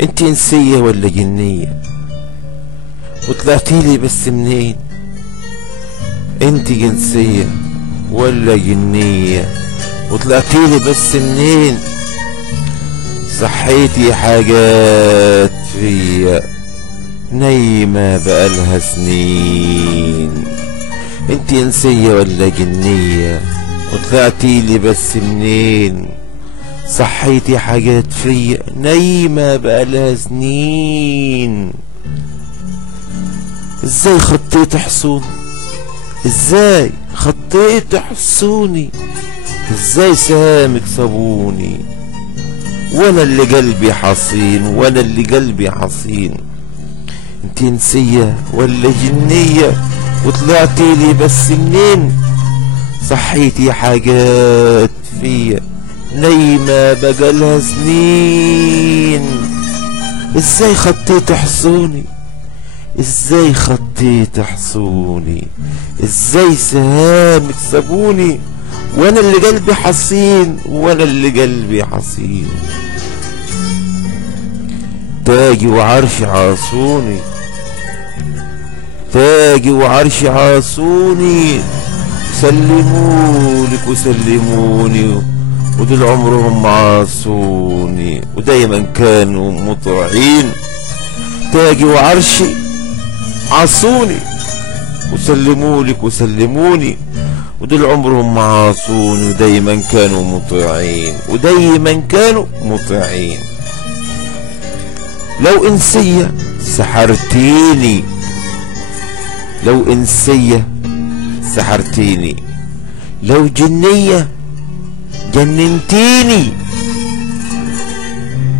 انت انسية ولا جنية؟ وطلعتيلي بس منين؟ انت جنسية ولا جنية؟ وطلعتيلي بس منين؟ صحيتي حاجات فيا نايمة بقالها سنين. انت انسية ولا جنية؟ وطلعتيلي بس منين؟ صحيتي حاجات فيا نايمة بقالها سنين. ازاي خطيت حصوني؟ ازاي خطيت حصوني؟ ازاي سهامك صابوني؟ وانا اللي قلبي حصين، وانا اللي قلبي حصين. انت انسية ولا جنية؟ وطلعتي لي بس منين؟ صحيتي حاجات فيا نايمة بقالها سنين. ازاي خطيت حصوني؟ ازاي خطيت حصوني؟ ازاي سهامك سابوني؟ وانا اللي قلبي حصين، وانا اللي قلبي حصين. تاجي وعرشي عاصوني، تاجي وعرشي عاصوني. سلمولك وسلموني ودول عمرهم عاصوني ودايما كانوا مطرعين. تاجي وعرشي عاصوني وسلمولك وسلموني ودول عمرهم عاصوني ودايما كانوا مطيعين، ودايما كانوا مطيعين. لو انسية سحرتيني، لو انسية سحرتيني. لو جنية جننتيني،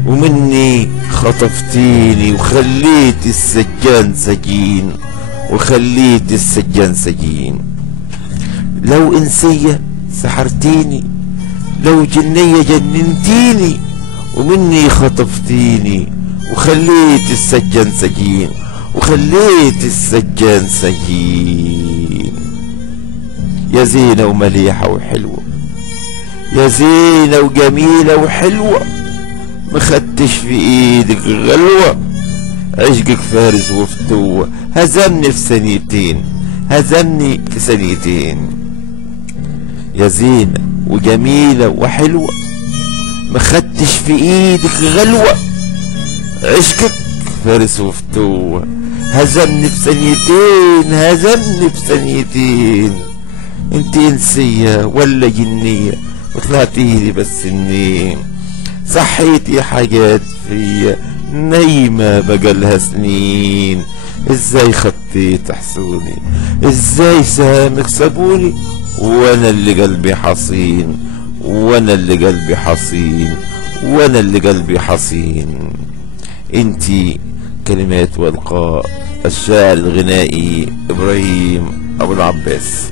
ومني خطفتيني وخليت السجان سجين، وخليت السجان سجين. لو انسية سحرتيني، لو جنية جننتيني، ومني خطفتيني وخليت السجان سجين، وخليت السجان سجين. يا زينة ومليحة وحلوة، يا زينة وجميلة وحلوة، مخدتش في ايدك غلوة. عشقك فارس وفتوة، هزمني في ثانيتين، هزمني في ثانيتين. يا زينة وجميلة وحلوة، مخدتش في ايدك غلوة. عشقك فارس وفتوة، هزمني في ثانيتين، هزمني في ثانيتين. انت انسية ولا جنية؟ وطلعتيلي بس منين؟ صحيتي حاجات فيا نايمة بقالها سنين. ازاي خطيت حصوني؟ ازاي سهامك سابوني؟ وانا اللي قلبي حصين، وانا اللي قلبي حصين، وانا اللي قلبي حصين. انتي كلمات والقاء الشاعر الغنائي ابراهيم ابو العباس.